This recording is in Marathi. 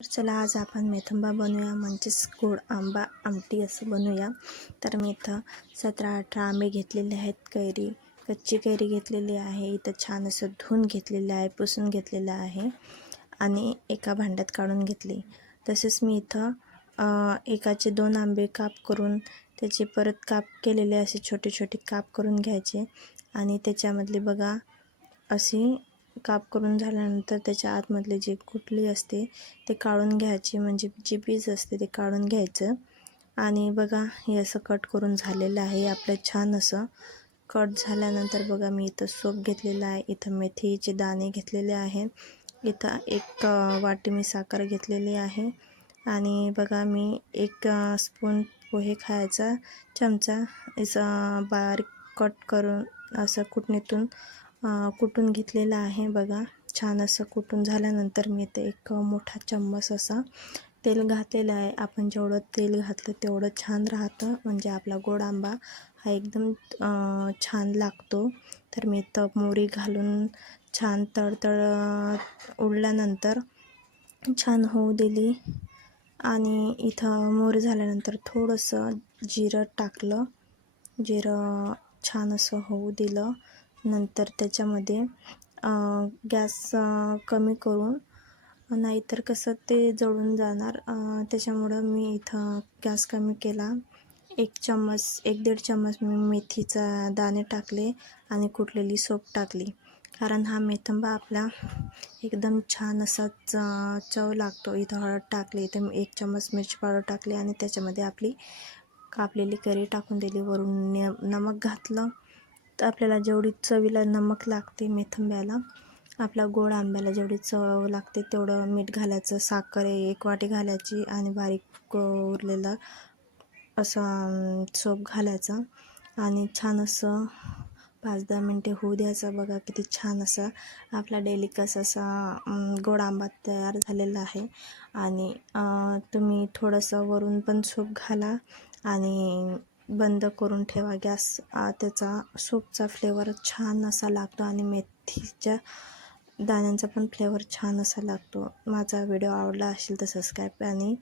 तर चला आज आपण मेथंबा बनवूया म्हणजेच गोड आंबा आमटी असं बनवूया. तर मी इथं सतरा अठरा आंबे घेतलेले आहेत कैरी कच्ची कैरी घेतलेली आहे इथं छान असं धुवून घेतलेलं आहे पुसून घेतलेलं आहे आणि एका भांड्यात काढून घेतली. तसेच मी इथं एकाचे दोन आंबे काप करून त्याचे परत काप केलेले असे छोटे छोटे काप करून घ्यायचे. आणि त्याच्यामधले बघा अशी काप करून झाल्यानंतर त्याच्या आतमधले जे कुटली असते ते काढून घ्यायची. म्हणजे जी बीज असते ते काढून घ्यायचं. आणि बघा हे असं कट करून झालेलं आहे. आपलं छान असं कट झाल्यानंतर बघा मी इथं सोप घेतलेला आहे. इथं मेथीचे दाणे घेतलेले आहे इथं एक वाटी मी साखर घेतलेली आहे. आणि बघा मी एक स्पून पोहे खायचा चमचा. असं बारीक कट करून असं कुटणीतून कुटून घेतलेलं आहे बघा. छान असं कुटून झाल्यानंतर मी ते एक मोठा चम्मच असा तेल घातलेलं आहे. आपण जेवढं तेल घातलं तेवढं छान राहतं. म्हणजे आपला गोड आंबा हा एकदम छान लागतो. तर मी इथं मोरी घालून छान तळतळ उडल्यानंतर छान होऊ दिली. आणि इथं मोरी झाल्यानंतर थोडंसं जिरं टाकलं. जिरं छान असं होऊ दिलं. नंतर त्याच्यामध्ये गॅस कमी करून नाहीतर कसं ते जळून जाणार त्याच्यामुळं मी इथं गॅस कमी केला. एक चम्मच एक दीड चम्मच मी मेथीचा दाणे टाकले आणि कुटलेली सोप टाकली. कारण हा मेथंबा आपला एकदम छान असा च चव लागतो. इथं हळद टाकली इथं एक चम्मच मिरची पावडर टाकली आणि त्याच्यामध्ये आपली कापलेली करी टाकून दिली. वरून नमक घातलं. आपल्याला जेवढी चवीला नमक लागते मेथंब्याला आपला गोड आंब्याला जेवढी चव लागते तेवढं मीठ घालायचं साखर एक वाटी घालायची आणि बारीक उरलेला असा सोप घालायचा. आणि छान असं पाच दहा मिनटे होऊ द्यायचं. बघा किती छान असं आपला डेलिकस असा गोड आंबा तयार झालेला आहे. आणि तुम्ही थोडंसं वरून पण सूप घाला आणि बंद करून ठेवा. गॅस त्याचा सूपचा फ्लेवर छान असा लागतो आणि मेथीच्या दाण्यांचा पण फ्लेवर छान असा लागतो. माझा व्हिडिओ आवडला असेल तर सबस्क्राईब आणि